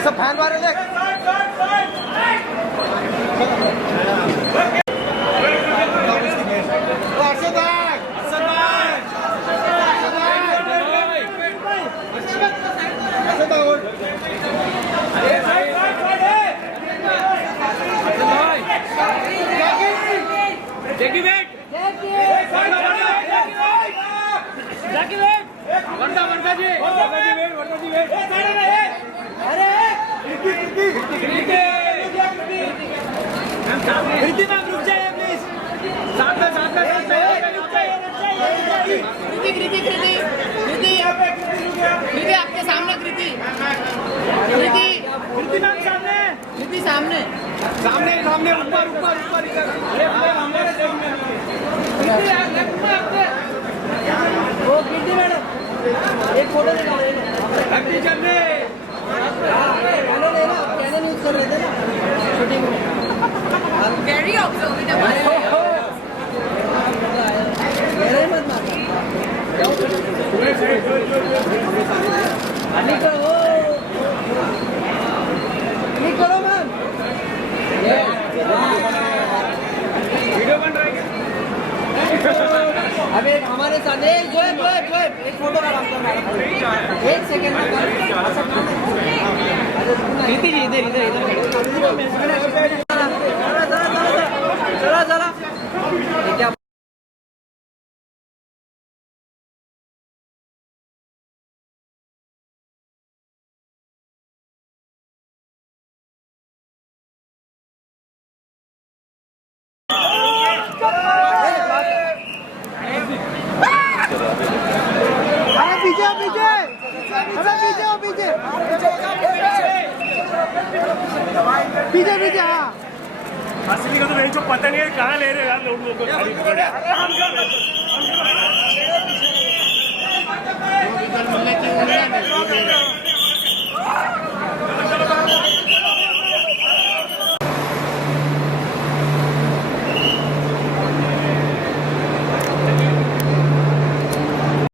सब फैन मारे देख Jackie wait. Jackie wait. Varda ji. Varda ji wait. अरे कृति मैम रुक जाइए प्लीज साथ में कृति आपके सामने कृति मैम सामने ऊपर वो कृति मैडम एक फोटो निकालो कैनन यूज कर रहे थे ना शूटिंग में Very observant. करो मैम वीडियो बन रहा है अब एक हमारे साथ एक फोटो का एक सेकंड में कृति जी इधर चला क्या पीछे हाँ असली का तो वही जो पता नहीं है कहाँ ले रहे यार लोग को